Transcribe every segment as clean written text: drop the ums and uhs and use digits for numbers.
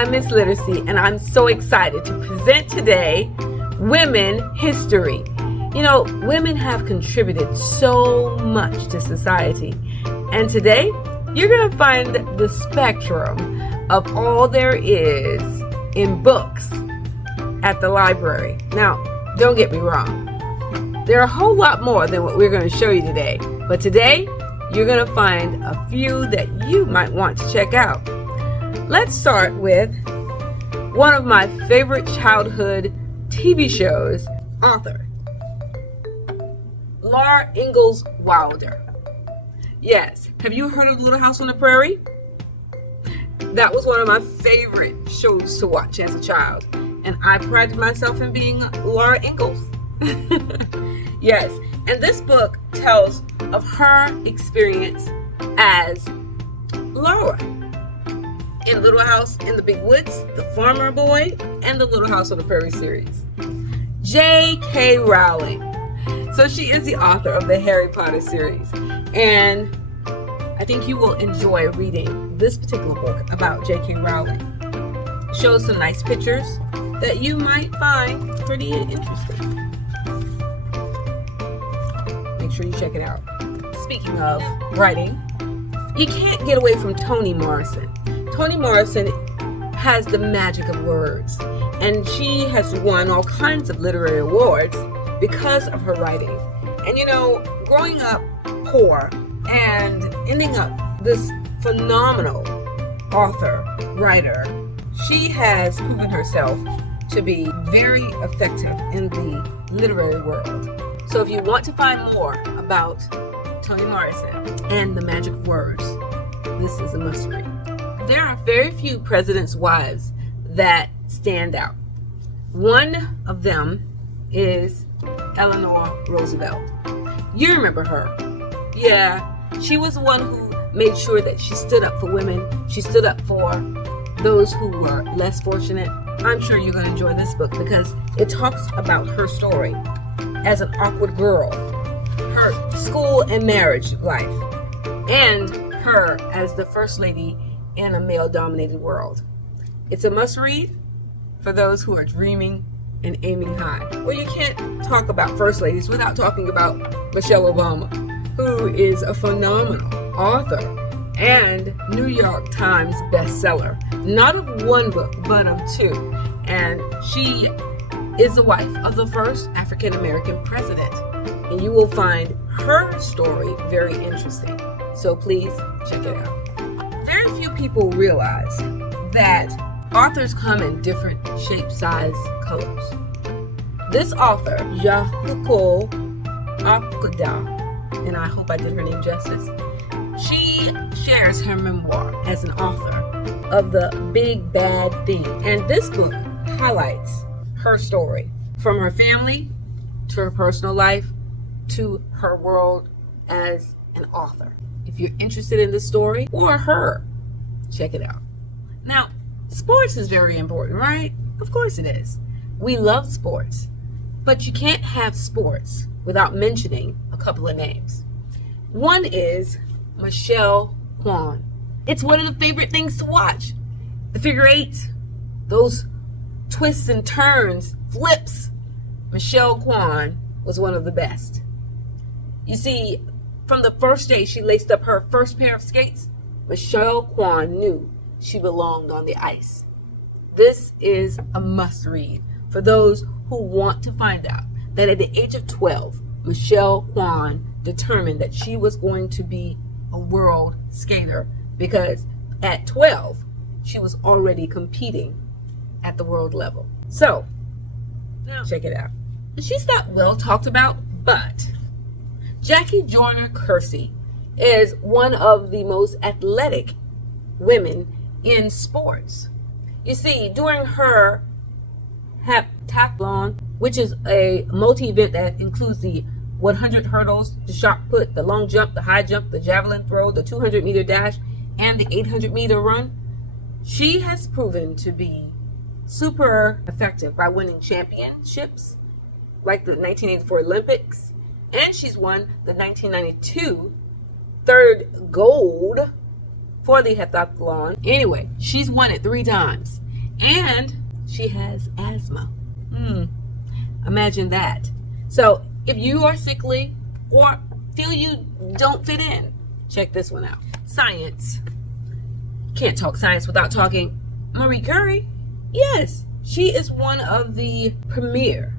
I'm Miss Literacy, and I'm so excited to present today Women History. You know, women have contributed so much to society, and today you're going to find the spectrum of all there is in books at the library. Now, don't get me wrong. There are a whole lot more than what we're going to show you today, but today you're going to find a few that you might want to check out. Let's start with one of my favorite childhood TV shows, author Laura Ingalls Wilder. Yes, have you heard of Little House on the Prairie? That was one of my favorite shows to watch as a child, and I prided myself in being Laura Ingalls. Yes, and this book tells of her experience as Laura in Little House in the Big Woods, The Farmer Boy, and the Little House on the Prairie series. J.K. Rowling. So she is the author of the Harry Potter series, and I think you will enjoy reading this particular book about J.K. Rowling. It shows some nice pictures that you might find pretty interesting. Make sure you check it out. Speaking of writing, you can't get away from Toni Morrison. Toni Morrison has the magic of words, and she has won all kinds of literary awards because of her writing. And you know, growing up poor and ending up this phenomenal author, writer, she has proven herself to be very effective in the literary world. So if you want to find more about Toni Morrison and the magic of words, this is a must read. There are very few presidents' wives that stand out. One of them is Eleanor Roosevelt. You remember her. Yeah, she was the one who made sure that she stood up for women. She stood up for those who were less fortunate. I'm sure you're going to enjoy this book because it talks about her story as an awkward girl, her school and marriage life, and her as the first lady in a male-dominated world. It's a must-read for those who are dreaming and aiming high. Well, you can't talk about first ladies without talking about Michelle Obama, who is a phenomenal author and New York Times bestseller, not of one book, but of two. And she is the wife of the first African-American president. And you will find her story very interesting. So please check it out. Very few people realize that authors come in different shape, size, colors. This author, Yahuko Akuda, and I hope I did her name justice, she shares her memoir as an author of The Big Bad Thing. And this book highlights her story, from her family to her personal life to her world as an author. If you're interested in this story or her, check it out. Now, sports is very important, right? Of course it is. We love sports, but you can't have sports without mentioning a couple of names. One is Michelle Kwan. It's one of the favorite things to watch. The figure eights, those twists and turns, flips. Michelle Kwan was one of the best. You see, from the first day she laced up her first pair of skates, Michelle Kwan knew she belonged on the ice. This is a must read for those who want to find out that at the age of 12, Michelle Kwan determined that she was going to be a world skater, because at 12, she was already competing at the world level. So, now check it out. She's not well talked about, but Jackie Joyner Kersee is one of the most athletic women in sports. You see, during her heptathlon, which is a multi-event that includes the 100 hurdles, the shot put, the long jump, the high jump, the javelin throw, the 200-meter dash, and the 800-meter run, she has proven to be super effective by winning championships like the 1984 Olympics, and she's won the 1992 third gold for the heptathlon. Anyway, she's won it 3 times, And she has asthma. Imagine that. So if you are sickly or feel you don't fit in, check this one out. Science. Can't talk science without talking Marie Curie. Yes, she is one of the premier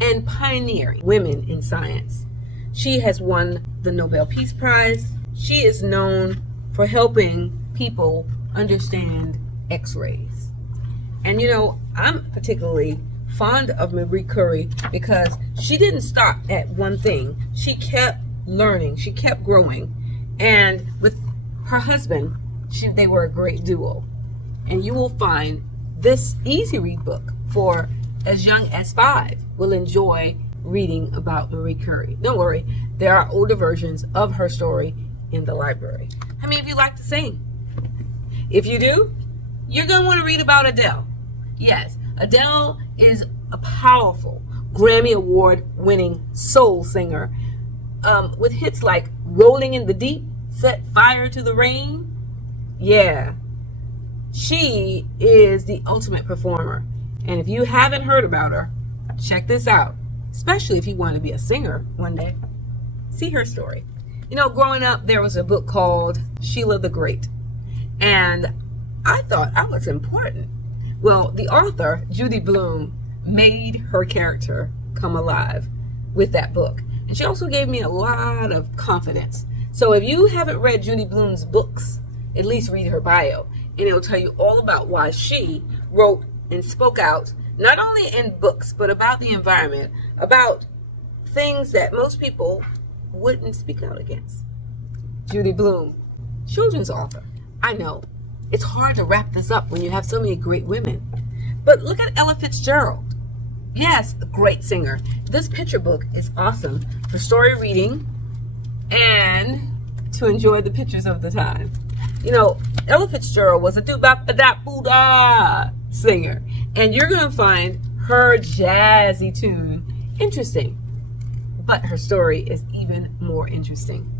and pioneering women in science. She has won the Nobel Peace Prize. She is known for helping people understand X-rays. And I'm particularly fond of Marie Curie because she didn't stop at one thing. She kept learning. She kept growing. And with her husband, they were a great duo. And you will find this easy read book for as young as 5 will enjoy reading about Marie Curie. Don't worry, there are older versions of her story in the library. How many of you like to sing? If you do, you're going to want to read about Adele. Yes, Adele is a powerful Grammy Award winning soul singer with hits like Rolling in the Deep, Set Fire to the Rain. Yeah, she is the ultimate performer. And if you haven't heard about her, check this out, especially if you want to be a singer one day. See her story. Growing up, there was a book called Sheila the Great. And I thought I was important. Well, the author, Judy Blume, made her character come alive with that book. And she also gave me a lot of confidence. So if you haven't read Judy Blume's books, at least read her bio. And it'll tell you all about why she wrote and spoke out, not only in books, but about the environment, about things that most people wouldn't speak out against. Judy Blume, children's author. I know, it's hard to wrap this up when you have so many great women. But look at Ella Fitzgerald. Yes, a great singer. This picture book is awesome for story reading and to enjoy the pictures of the time. Ella Fitzgerald was a doo-bop-a-dop-boo-da singer. And you're going to find her jazzy tune interesting. But her story is even more interesting.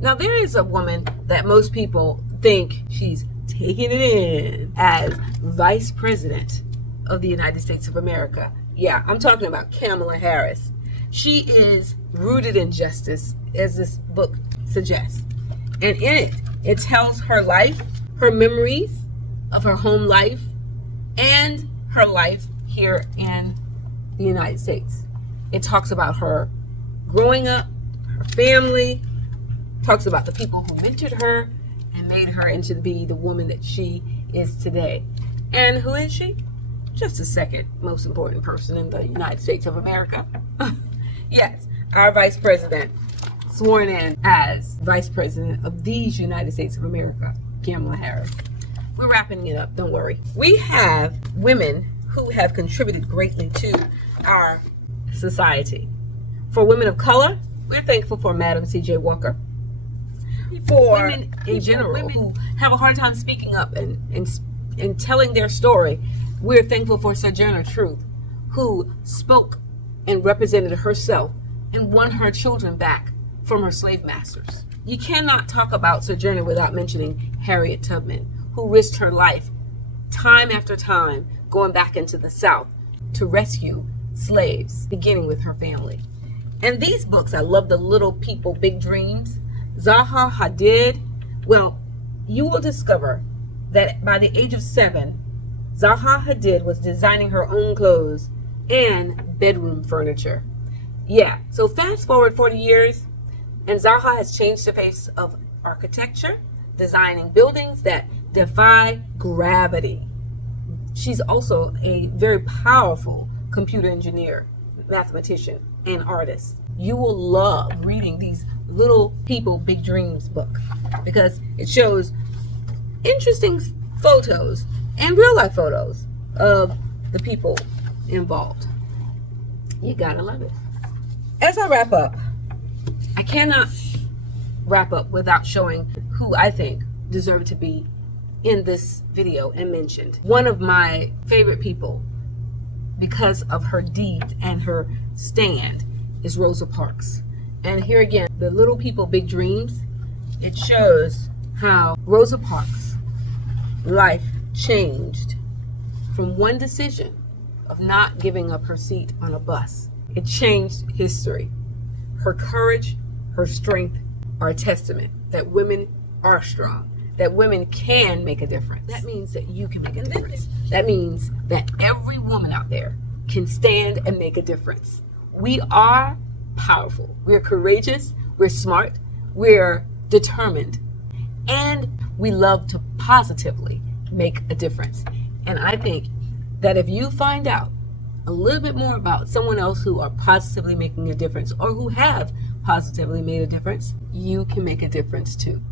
Now, there is a woman that most people think she's taking it in as Vice President of the United States of America. Yeah, I'm talking about Kamala Harris. She is rooted in justice, as this book suggests. And in it tells her life, her memories of her home life, and her life here in the United States. It talks about her growing up, her family, talks about the people who mentored her and made her into be the woman that she is today. And who is she? Just the second most important person in the United States of America. Yes, our Vice President, sworn in as Vice President of these United States of America, Kamala Harris. We're wrapping it up, don't worry. We have women who have contributed greatly to our society. For women of color, we're thankful for Madam C.J. Walker. For women in general who have a hard time speaking up and telling their story, we're thankful for Sojourner Truth, who spoke and represented herself and won her children back from her slave masters. You cannot talk about Sojourner without mentioning Harriet Tubman, who risked her life time after time going back into the South to rescue slaves, beginning with her family. And these books, I love The Little People, Big Dreams. Zaha Hadid, well, you will discover that by the age of 7, Zaha Hadid was designing her own clothes and bedroom furniture. Yeah, so fast forward 40 years, and Zaha has changed the face of architecture, designing buildings that defy gravity. She's also a very powerful computer engineer, mathematician, and artist. You will love reading these Little People, Big Dreams book because it shows interesting photos and real life photos of the people involved. You gotta love it. As I wrap up, I cannot wrap up without showing who I think deserve to be in this video and mentioned. One of my favorite people, because of her deeds and her stand, is Rosa Parks. And here again, The Little People, Big Dreams, it shows how Rosa Parks' life changed from one decision of not giving up her seat on a bus. It changed history. Her courage, her strength are a testament that women are strong, that women can make a difference. That means that you can make a difference. That means that every woman out there can stand and make a difference. We are powerful. We're courageous. We're smart. We're determined. And we love to positively make a difference. And I think that if you find out a little bit more about someone else who are positively making a difference or who have positively made a difference, you can make a difference too.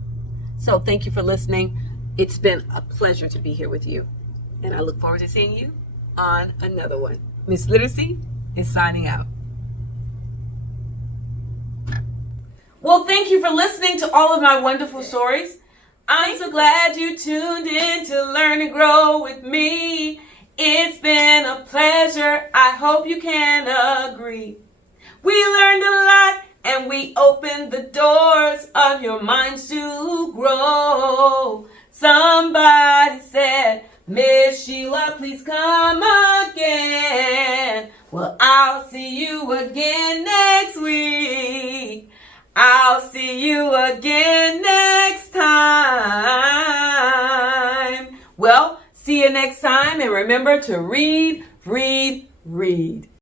So thank you for listening. It's been a pleasure to be here with you. And I look forward to seeing you on another one. Miss Literacy is signing out. Well, thank you for listening to all of my wonderful stories. I'm so glad you tuned in to Learn and Grow with me. It's been a pleasure. I hope you can agree. We learned a lot and we opened the doors of your minds to grow. Somebody said, Miss Shiela, please come again. Well, I'll see you again next week. I'll see you again next time. Well, see you next time, and remember to read, read, read.